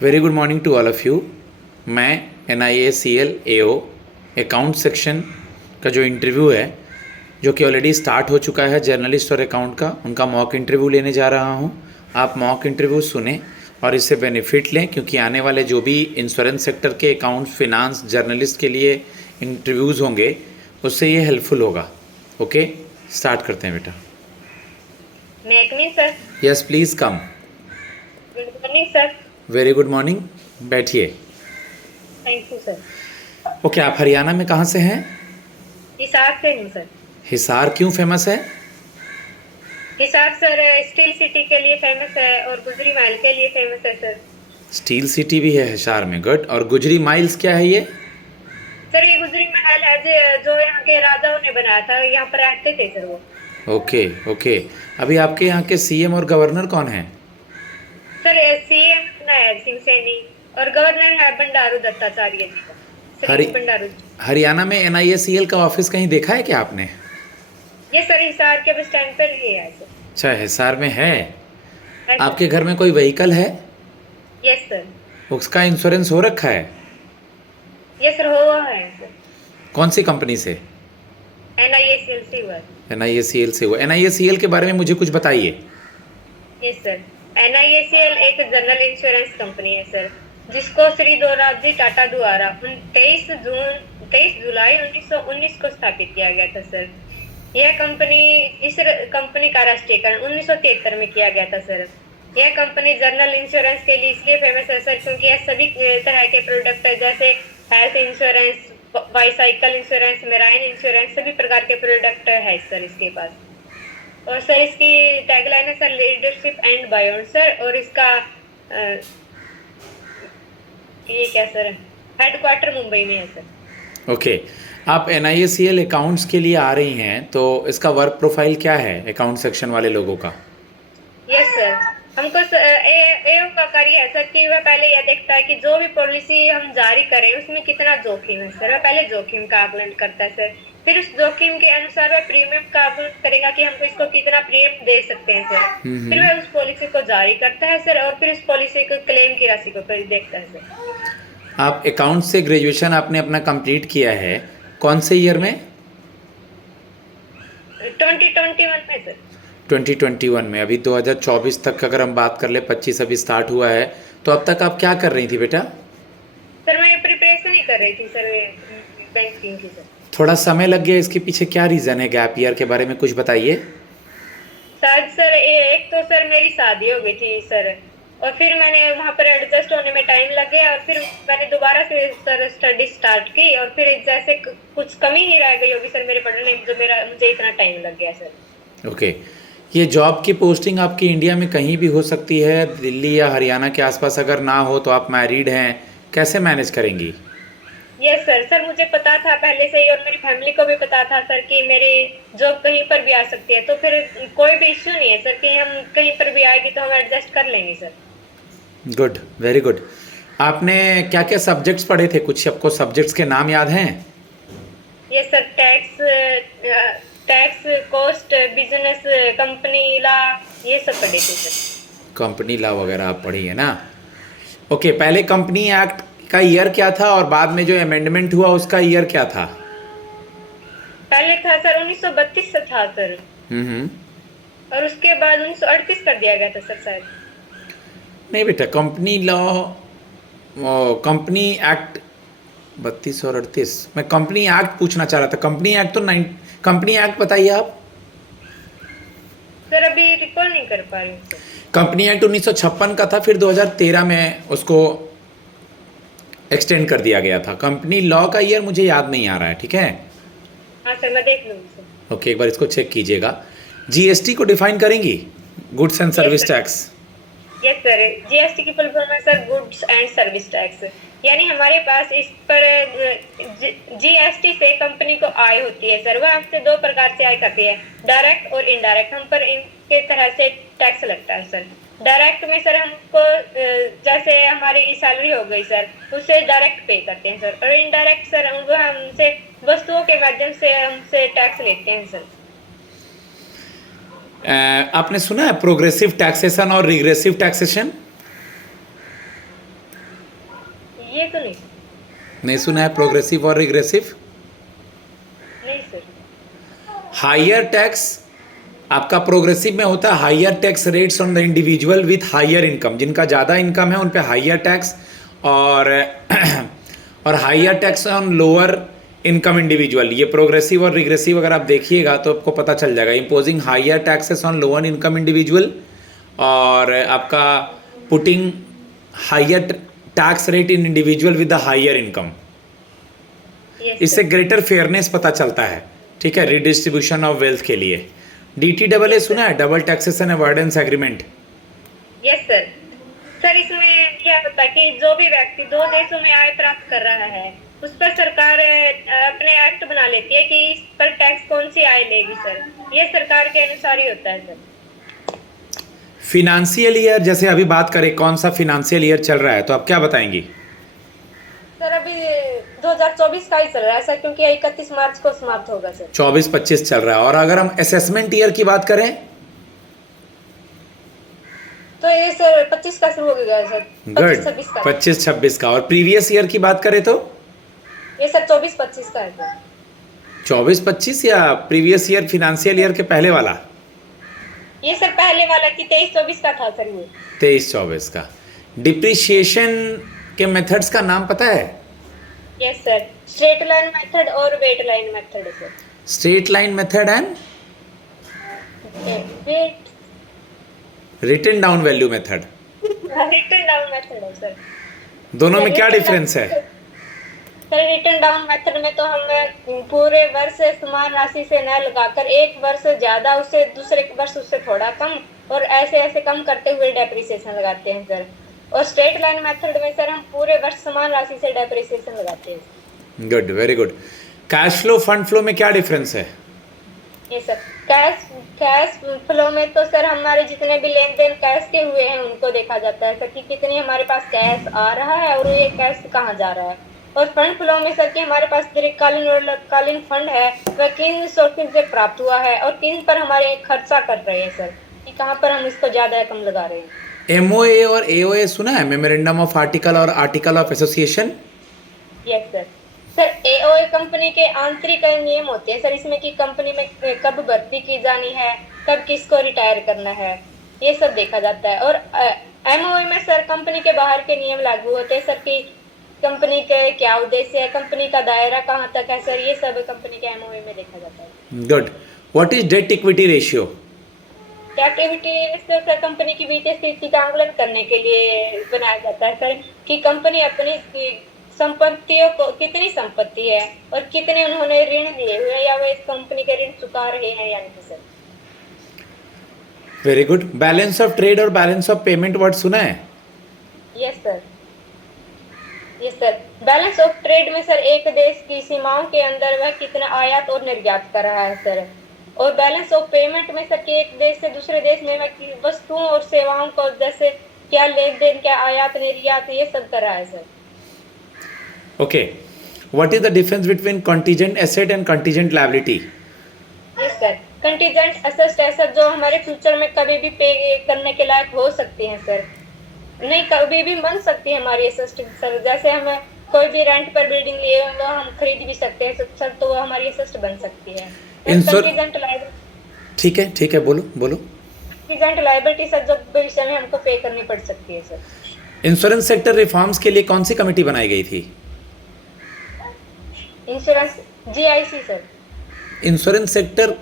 Very good morning to all of you. मैं NIACL AO account section का जो interview है, जो कि ऑलरेडी स्टार्ट हो चुका है जर्नलिस्ट और अकाउंट का, उनका मॉक इंटरव्यू लेने जा रहा हूं। आप मॉक इंटरव्यू सुने और इससे बेनिफिट लें, क्योंकि आने वाले जो भी इंश्योरेंस सेक्टर के अकाउंट्स, फिनांस, जर्नलिस्ट के लिए इंटरव्यूज़ होंगे, उससे ये हेल्पफुल होगा। ओके, स्टार्ट करते हैं बेटा। May I come sir. Yes please come. Good morning sir. Very good morning, बैठिए। Thank you sir. ओके, आप हरियाणा में कहाँ से हैं? हिसार से हूँ सर। हिसार क्यों फेमस है? हिसार सर स्टील सिटी के लिए फेमस है और गुजरी महल के लिए फेमस है सर। स्टील सिटी भी है हिसार में, गुड। और गुजरी माइल्स क्या है ये? सर ये गुजरी महल है जो यहाँ के राजाओं ने बनाया था, यहाँ पर रहते थे सर वो। Okay okay. अभी आपके यहाँ के CM और गवर्नर कौन हैं? सर CM नायब सिंह सैनी और गवर्नर है बंडारू दत्ताचार्य जी का, हरि श्री बंडारू जी। हरियाणा में NIACL का ऑफिस कहीं देखा है क्या आपने? ये सर हिसार के बस स्टैंड पर ही है सर। अच्छा, हिसार में है। है आपके सर। घर में कोई व्हीकल है? Yes sir. उसका इंश्योरेंस हो रखा है? यस सर, हुआ है सर। कौन सी कंपनी से? NIACL से हुआ। NIACL से हुआ। NIACL के बारे में मुझे कुछ बताइए। Yes sir. NIACL एक जनरल इंश्योरेंस कंपनी है सर, जिसको श्री दोराबजी टाटा द्वारा 23 जुलाई 1919 को स्थापित किया गया था सर। इस कंपनी का राष्ट्रीयकरण 1973 में किया गया था सर। यह कंपनी जनरल इंश्योरेंस के लिए इसलिए फेमस है सर, क्योंकि यह सभी तरह के प्रोडक्ट जैसे health insurance, bicycle insurance, marine insurance, सभी प्रकार के प्रोडक्ट है सर इसके पास। और सर इसकी टैगलाइन है सर लीडरशिप एंड बायोन सर। और इसका ये क्या सर, हेडक्वार्टर मुंबई में है सर। ओके, आप NIACL अकाउंट्स के लिए आ रही हैं, तो इसका वर्क प्रोफाइल क्या है अकाउंट सेक्शन वाले लोगों का? Yes sir. हमको एओ का कार्य है सर कि वह पहले यह देखता है कि जो भी पॉलिसी हम जारी करें उसमें कितना जोखिम है सर। वह पहले जोखिम का आकलन करता है सर, फिर उस जोखिम के अनुसार वह प्रीमियम का आकलन करेगा कि हमको इसको कितना प्रीमियम दे सकते हैं सर। फिर वह उस पॉलिसी को जारी करता है सर, और फिर उस पॉलिसी को क्लेम की राशि को देखता है सर। आप अकाउंट से ग्रेजुएशन आपने अपना कंप्लीट किया है, कौन से ईयर में? 2021 में सर। 2021 में। अभी 2024 तक अगर हम बात कर ले, 25 अभी स्टार्ट हुआ है, तो अब तक आप क्या कर रही थी बेटा? सर मैं प्रिपरेशन ही कर रही थी सर, बैंकिंग की सर। थोड़ा समय लग गया, इसके पीछे क्या रीज़न है? गैप ईयर के बारे में कुछ बताइए। शायद सर एक तो सर मेरी शादी हो गई थी सर, और फिर मैंने वहाँ पर एडजस्ट होने में टाइम लग गया, और फिर मैंने दोबारा से सर स्टडी स्टार्ट की, और फिर जैसे कुछ कमी ही रह गई होगी सर मेरे पढ़ने में, जो मुझे इतना टाइम लग गया सर। ओके, ये जॉब की पोस्टिंग आपकी इंडिया में कहीं भी हो सकती है, दिल्ली या हरियाणा के आसपास अगर ना हो तो आप मैरिड हैं, कैसे मैनेज करेंगी? Yes sir. सर मुझे पता था पहले से ही, और मेरी फैमिली को भी पता था सर कि मेरी जॉब कहीं पर भी आ सकती है, तो फिर कोई भी इश्यू नहीं है सर कि हम कहीं पर भी आएगी तो हम एडजस्ट कर लेंगे सर। Good, very good. आपने क्या क्या सब्जेक्ट्स पढ़े थे? कुछ आपको सब्जेक्ट्स के नाम याद हैं? Yes sir. Tax, cost, business, company law, ये सब पढ़े थे सर। कंपनी लॉ वगैरह आप पढ़ी है ना? ओके, पहले कंपनी एक्ट का ईयर क्या था और बाद में जो अमेंडमेंट हुआ उसका ईयर क्या था? पहले था सर 1932 से था सर, और उसके बाद 1938 कर दिया गया था सर शायद। नहीं बेटा, कंपनी लॉ, कंपनी एक्ट 32 और 38, मैं कंपनी एक्ट पूछना चाह रहा था। कंपनी एक्ट तो कंपनी एक्ट बताइए आप। सर अभी रिकॉल नहीं कर पा रही हूँ सर। कंपनी एक्ट 1956 का था, फिर 2013 में उसको एक्सटेंड कर दिया गया था। कंपनी लॉ का ईयर मुझे याद नहीं आ रहा है, ठीक है? हाँ सर, मैं देख लूँगी सर। ओके, एक बार इसको चेक कीजिएगा। GST को डिफाइन करेंगी? Goods and service tax. Yes sir. GST की फुल फॉर्म है sir goods and service tax. यानी हमारे पास इस पर GST से कंपनी को आय होती है सर। वह हमसे दो प्रकार से आय करती है, डायरेक्ट और इनडायरेक्ट। हम पर इनके तरह से टैक्स लगता है सर। डायरेक्ट में सर हमको जैसे हमारी सैलरी हो गई सर, उससे डायरेक्ट पे करते हैं सर। और इनडायरेक्ट सर वह हमसे वस्तुओं के माध्यम से हमसे टैक्स लेते हैं सर। आपने सुना है प्रोग्रेसिव टैक्सेशन और रिग्रेसिव टैक्सेशन? ये तो नहीं। नहीं सुना है प्रोग्रेसिव और रिग्रेसिव? नहीं सर। हायर टैक्स आपका प्रोग्रेसिव में होता है higher tax rates on the individual with higher income, जिनका ज़्यादा इनकम है उन पे हायर टैक्स, और और higher tax on lower income individual. ये प्रोग्रेसिव और रिग्रेसिव अगर आप देखिएगा तो आपको पता चल जाएगा। Imposing higher taxes on lower income individual, और आपका putting higher tax rate in individual with the higher income. Yes इससे सर। ग्रेटर फेयरनेस पता चलता है, ठीक है, रिडिस्ट्रीब्यूशन ऑफ वेल्थ के लिए। DTAA सुना है, double taxation avoidance agreement? Yes sir. Sir इसमें क्या होता है कि जो भी व्यक्ति दो देशों में आय प्राप्त कर रहा है उस पर सरकार अपने एक्ट बना लेती है कि इस पर टैक्स कौन सी आय लेगी सर। ये सरकार के अनुसार ही होता है सर। फिनेंशियल ईयर जैसे अभी बात करें, कौन सा फिनेंशियल ईयर चल रहा है, तो आप क्या बताएंगी? सर अभी 2024 का ही चल रहा है सर, क्योंकि 31 मार्च को समाप्त होगा सर। 24-25 चल रहा है। और अगर हम असेसमेंट ईयर की बात करें? तो ये सर 25 का शुरू हो गया सर। गुड, 25-26 का। 25-26 का। और प्रीवियस ईयर की बात करें तो ये सर 24-25 का है सर। 24-25 या प्रीवियस ईयर फिनेंशियल ईयर के पहले वाला? ये सर पहले वाला की 23-24 का था सर ये। 23-24 का। डिप्रिशिएशन के मेथड्स का नाम पता है? Yes sir, straight line method और वेट लाइन मेथड है sir. Straight line method and wet written down value method, written down method है सर। दोनों में क्या डिफरेंस है? सर रिटन डाउन मेथड में तो हम पूरे वर्ष समान राशि से न लगाकर एक वर्ष ज्यादा उससे दूसरे वर्ष उससे थोड़ा कम और ऐसे ऐसे कम करते हुए डेप्रिसिएशन लगाते हैं सर। और स्ट्रेट लाइन मेथड में सर हम पूरे वर्ष समान राशि से डेप्रिसिएशन लगाते हैं। Good, very good. Cash flow fund flow में क्या डिफरेंस है? ये सर कैश फ्लो में तो सर हमारे जितने भी लेन देन कैश के हुए हैं उनको देखा जाता है सर कि कितनी हमारे पास कैश आ रहा है और ये कैश कहाँ जा रहा है। और फंड फ्लो में सर कि हमारे पास दीर्घकालीन और अल्पकालीन फंड है वह किन सोर्सेज से प्राप्त हुआ है और किन पर हमारे खर्चा कर रहे हैं सर कि कहाँ पर हम इसको ज्यादा या कम लगा रहे हैं। MOA और AOA सुना है, मेमोरेंडम ऑफ आर्टिकल और article of association? Yes sir. Sir AOA company के आंतरिक नियम होते हैं सर इसमें कि कंपनी में कब भर्ती की जानी है, कब किसको रिटायर करना है, ये सब देखा जाता है। और MOA में सर कंपनी के बाहर के नियम लागू होते हैं सर कि कंपनी के क्या उद्देश्य है, कंपनी का दायरा कहाँ तक है सर, ये सब कंपनी के MOA में देखा जाता है। Good. What is debt equity ratio? Activity sir company की वित्तीय स्थिति का आकलन करने के लिए बनाया जाता है सर कि कंपनी अपनी संपत्तियों को कितनी संपत्ति है और कितने उन्होंने ऋण लिए हुए हैं या वे इस कंपनी के ऋण चुका रहे हैं या नहीं sir. Very good. Balance of trade और बैलेंस ऑफ पेमेंट वर्ड सुना है? Yes sir. Yes sir. Balance of trade में सर एक देश की सीमाओं के अंदर वह कितना आयात और निर्यात कर रहा है सर। और बैलेंस ऑफ पेमेंट में सर कि एक देश से दूसरे देश में वह वस्तुओं और सेवाओं को जैसे क्या लेन देन, क्या आयात निर्यात, ये सब कर रहा है sir. Okay. What is the difference between contingent asset and contingent liability? Yes sir. Contingent asset ऐसा जो हमारे फ्यूचर में कभी भी पे करने के लायक हो सकती हैं सर, नहीं कभी भी बन सकती है हमारी एसेट सर। जैसे हमें कोई भी रेंट पर बिल्डिंग लिए वो हम खरीद भी सकते हैं सर, तो वो हमारी एसेट बन सकती है। कंटीजेंट लायबिलिटी, ठीक है, बोलो बोलो। कंटीजेंट लायबिलिटी सर जो भविष्य में हमको पे करनी पड़ सकती है सर। इंश्योरेंस सेक्टर रिफॉर्म्स के लिए कौन सी कमेटी बनाई गई थी? Insurance GIC sir. Insurance sector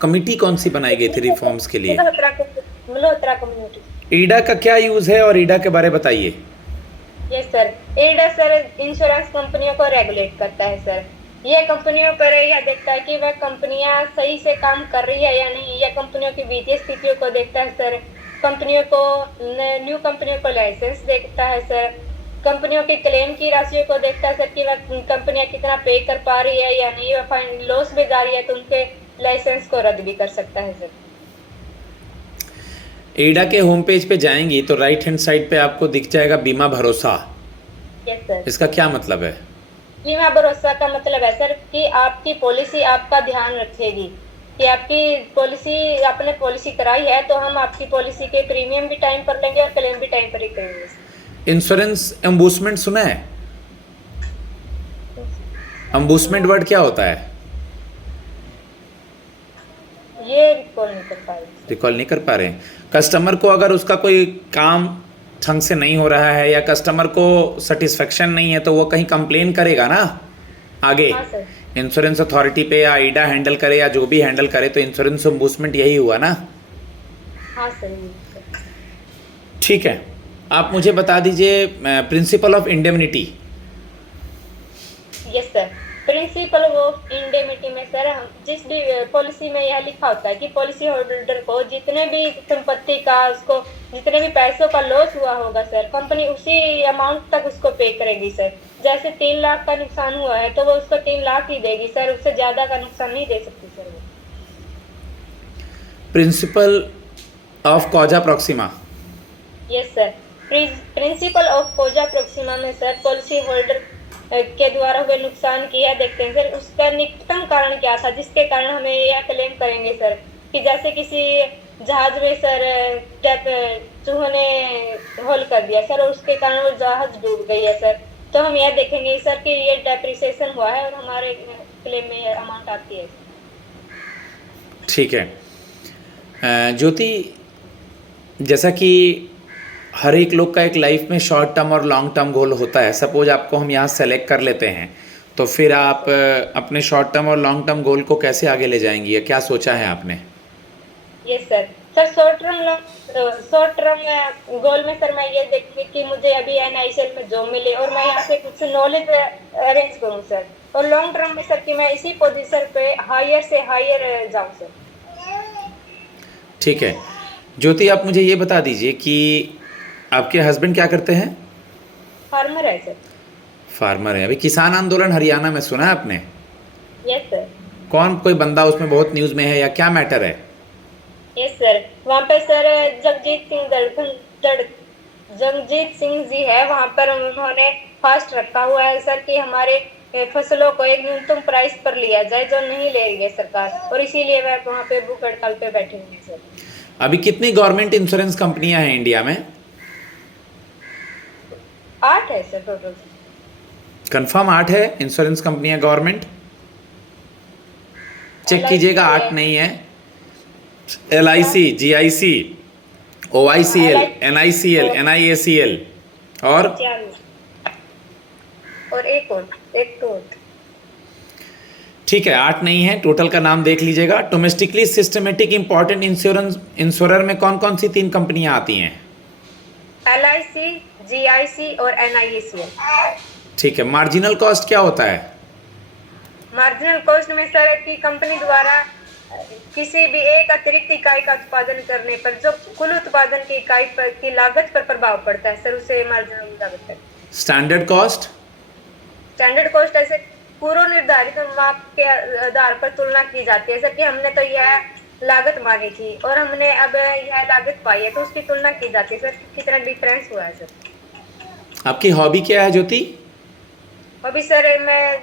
committee कौन सी बनाई गई थी रिफॉर्म्स के लिए? मल्होत्रा कम्युनिटी। ईडा का क्या यूज है और ईडा के बारे बताइए। Yes sir. IRDA sir insurance कंपनियों को रेगुलेट करता है सर। यह कंपनियों पर यह देखता है कि वह कंपनियां सही से काम कर रही है या नहीं। यह कंपनियों की वित्तीय स्थितियों को देखता है सर। कंपनियों को न्यू कंपनियों को लाइसेंस देता है सर। कंपनियों की क्लेम की राशियों को देखता है सर कि वह कंपनियां कितना पे कर पा रही है या नहीं। वह लॉस में जा रही है तो उनके लाइसेंस को रद्द भी कर सकता है सर। ईडा के होम पेज पे जाएंगी तो राइट हैंड साइड पे आपको दिख जाएगा बीमा भरोसा। Yes sir. इसका क्या मतलब है? बीमा भरोसा का मतलब है सर कि आपकी पॉलिसी आपका ध्यान रखेगी कि आपकी पॉलिसी आपने पॉलिसी कराई है तो हम आपकी पॉलिसी के प्रीमियम भी टाइम पर लेंगे और क्लेम भी टाइम पर ही करेंगे। इंश्योरेंस एम्बूसमेंट सुना है? एम्बूसमेंट वर्ड क्या होता है? ये रिकॉल नहीं कर पाई। रिकॉल नहीं कर पा रहे हैं। कस्टमर को अगर उसका कोई काम ढंग से नहीं हो रहा है या कस्टमर को सेटिस्फेक्शन नहीं है तो वो कहीं कंप्लेन करेगा ना आगे हाँ सर। इंश्योरेंस अथॉरिटी पे, या ईडा हैंडल करे या जो भी हैंडल करे, तो इंश्योरेंस एम्बूसमेंट यही हुआ ना। हाँ सर, ये सर। ठीक है, आप मुझे बता दीजिए principle of indemnity. Yes sir. Principle of indemnity में सर हम जिस भी पॉलिसी में यह लिखा होता है कि पॉलिसी होल्डर को जितने भी संपत्ति का उसको जितने भी पैसों का लॉस हुआ होगा सर, कंपनी उसी अमाउंट तक उसको पे करेगी सर। जैसे 3 लाख का नुकसान हुआ है तो वो उसको 3 लाख ही देगी सर, उससे ज्यादा का नुकसान नहीं दे सकती सर वो। Principle of causa proxima. Yes sir. Principle of causa proxima में सर पॉलिसी होल्डर के द्वारा हुए नुकसान की यह देखते हैं सर उसका निकटतम कारण क्या था जिसके कारण हमें यह क्लेम करेंगे सर, कि जैसे किसी जहाज में सर चूहों ने होल कर दिया सर और उसके कारण वो जहाज डूब गई है सर, तो हम यह देखेंगे सर कि ये डेप्रिसिएशन हुआ है और हमारे क्लेम में यह अमाउंट आती है। ठीक है ज्योति, जैसा कि हर एक लोग का एक लाइफ में शॉर्ट टर्म और लॉन्ग टर्म गोल होता है। सपोज आपको हम यहाँ सेलेक्ट कर लेते हैं तो फिर आप अपने शॉर्ट टर्म और लॉन्ग टर्म गोल को कैसे आगे ले जाएंगी, या क्या सोचा है आपने? Yes sir. Sir short term goal में सर मैं ये देखूंगी कि मुझे अभी एनआईसीएल में जॉब मिले और मैं यहाँ से कुछ नॉलेज अरेंज करूँ सर, और लॉन्ग टर्म में सर कि मैं इसी पोजीशन पे हायर से हायर जाऊँ सर। ठीक है ज्योति, आप मुझे ये बता दीजिए कि आपके हस्बैंड क्या करते हैं? फार्मर है सर। फार्मर है। अभी किसान आंदोलन हरियाणा में सुना है आपने? Yes sir. कौन कोई बंदा उसमें बहुत न्यूज़ में है, या क्या मैटर है? Yes sir. वहाँ पे सर जगजीत सिंह जी है, वहाँ पर उन्होंने फास्ट रखा हुआ है सर कि हमारे फसलों को एक न्यूनतम प्राइस पर लिया जाए जो नहीं ले रही है सरकार, और इसीलिए वह वहाँ पे भूख हड़ताल पे बैठे हुए हैं सर। अभी कितनी गवर्नमेंट इंश्योरेंस कंपनियां हैं इंडिया में? 8 है सर टोटल। कंफर्म 8 है इंश्योरेंस कंपनियां गवर्नमेंट? चेक कीजिएगा, 8 नहीं है। LIC, GIC, OICL, NICL, NIACL और एक तो ठीक है, 8 नहीं है। टोटल का नाम देख लीजिएगा। डोमेस्टिकली सिस्टमेटिक इंपॉर्टेंट इंश्योरर में कौन कौन सी 3 कंपनियां आती हैं? LIC, GIC और NIACL। ठीक है, मार्जिनल कॉस्ट क्या होता है? मार्जिनल कॉस्ट में सर की कंपनी द्वारा किसी भी एक अतिरिक्त इकाई का उत्पादन करने पर जो कुल उत्पादन की इकाई पर की लागत पर प्रभाव पड़ता है सर, उसे मार्जिनल लागत है। Standard cost? स्टैंडर्ड कॉस्ट ऐसे पूर्व निर्धारित माप के आधार पर तुलना की जाती है सर, कि हमने तो यह लागत मानी थी और हमने अब यह लागत पाई है तो उसकी तुलना की जाती है सर, कितना डिफरेंस हुआ है सर। आपकी हॉबी क्या है ज्योति? अभी सर मैं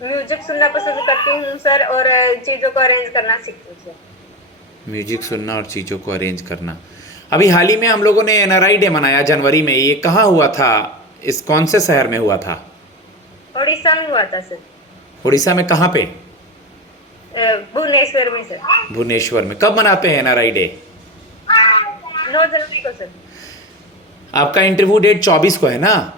म्यूजिक सुनना पसंद करती हूँ सर, और चीज़ों को अरेंज करना सीखती हूँ सर। म्यूजिक सुनना और चीज़ों को अरेंज करना। अभी हाल ही में हम लोगों ने NRI डे मनाया जनवरी में, ये कहाँ हुआ था? इस कौन से शहर में हुआ था? उड़ीसा में हुआ था सर। उड़ीसा में कहाँ पे? भुवनेश्वर में सर। भुवनेश्वर में। कब मनाते हैं NRI डे? 9 जनवरी को सर। आपका इंटरव्यू डेट 24 को है ना?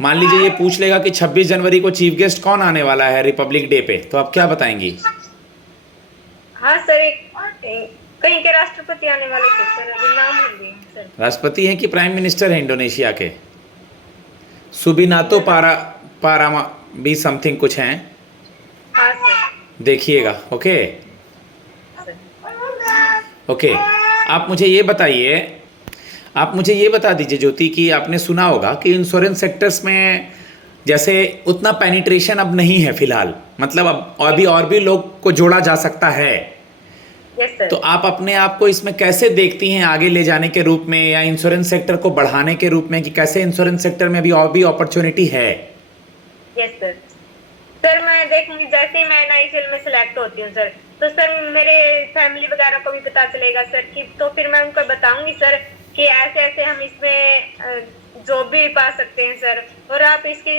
मान लीजिए ये पूछ लेगा कि 26 जनवरी को चीफ गेस्ट कौन आने वाला है रिपब्लिक डे पे, तो आप क्या बताएंगी? हाँ सर, कहीं के राष्ट्रपति आने वाले थे सर, अभी नाम भूल गए सर। राष्ट्रपति हैं कि प्राइम मिनिस्टर है इंडोनेशिया के? सुबिनातो पारामा भी समथिंग कुछ हैं। हाँ सर। देखिएगा। Okay sir. ओके, आप मुझे ये बता दीजिए ज्योति कि आपने सुना होगा कि इंश्योरेंस सेक्टर्स में जैसे उतना पेनिट्रेशन अब नहीं है फिलहाल, मतलब अब अभी और भी लोग को जोड़ा जा सकता है। Yes sir. तो आप अपने आप को इसमें कैसे देखती हैं आगे ले जाने के रूप में, या इंश्योरेंस सेक्टर को बढ़ाने के रूप में, कि कैसे इंश्योरेंस सेक्टर में अभी और भी अपॉर्चुनिटी है? Yes sir. सर मैं देखूंगी जैसे ही मैं NICL में सिलेक्ट होती हूँ सर, तो सर मेरे फैमिली वगैरह को भी पता चलेगा सर, कि तो फिर मैं उनको बताऊंगी सर कि ऐसे ऐसे हम इसमें जॉब भी पा सकते हैं सर। और आप इसके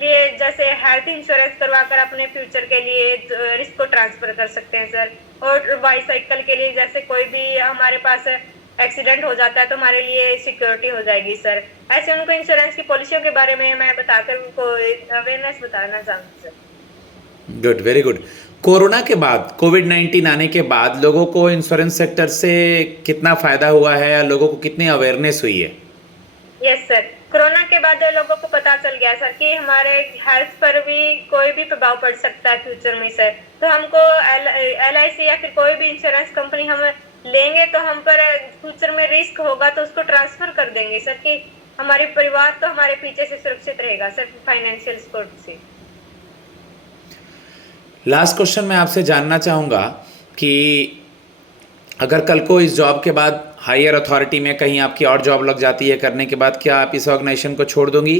लिए जैसे हेल्थ इंश्योरेंस करवा कर अपने फ्यूचर के लिए रिस्क को ट्रांसफर कर सकते हैं सर। और बाईसाइकिल के लिए जैसे कोई भी हमारे पास एक्सीडेंट हो जाता है तो हमारे लिए सिक्योरिटी हो जाएगी सर। ऐसे उनको इंश्योरेंस की पॉलिसियों के बारे में मैं बताकर उनको अवेयरनेस बताना चाहूँगी sir. Good, very good. Corona के बाद, कोविड-19 आने के बाद लोगों को इंश्योरेंस सेक्टर से कितना फ़ायदा हुआ है या लोगों को कितनी अवेयरनेस हुई है? यस सर, कोरोना के बाद लोगों को पता चल गया सर कि हमारे हेल्थ पर भी कोई भी प्रभाव पड़ सकता है फ्यूचर में सर। तो हमको LIC या फिर कोई भी इंश्योरेंस कंपनी हम लेंगे तो हम पर फ्यूचर में रिस्क होगा तो उसको ट्रांसफर कर देंगे सर कि हमारे परिवार तो हमारे पीछे से सुरक्षित रहेगा सर फाइनेंशियल सपोर्ट से। लास्ट क्वेश्चन मैं आपसे जानना चाहूँगा कि अगर कल को इस जॉब के बाद हायर अथॉरिटी में कहीं आपकी और जॉब लग जाती है करने के बाद, क्या आप इस ऑर्गेनाइजेशन को छोड़ दोगी?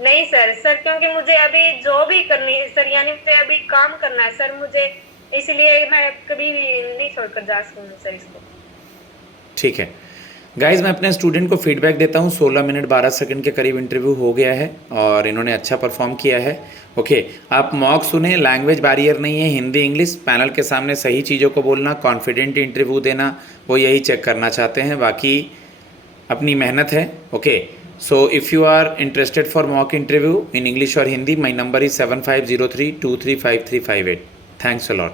नहीं सर क्योंकि मुझे अभी जॉब ही करनी है सर, यानी मुझे अभी काम करना है सर मुझे, इसलिए मैं कभी भी नहीं छोड़कर जा सकूँगी सर इसको। ठीक है गाइज, मैं अपने स्टूडेंट को फीडबैक देता हूँ। 16 मिनट 12 सेकंड के करीब इंटरव्यू हो गया है और इन्होंने अच्छा परफॉर्म किया है। ओके, आप मॉक सुने, लैंग्वेज बैरियर नहीं है, हिंदी इंग्लिश, पैनल के सामने सही चीज़ों को बोलना, कॉन्फिडेंट इंटरव्यू देना, वो यही चेक करना चाहते हैं, बाकी अपनी मेहनत है। Okay, so if you are interested for mock interview in English और Hindi, my number is 7503235358। Thanks a lot.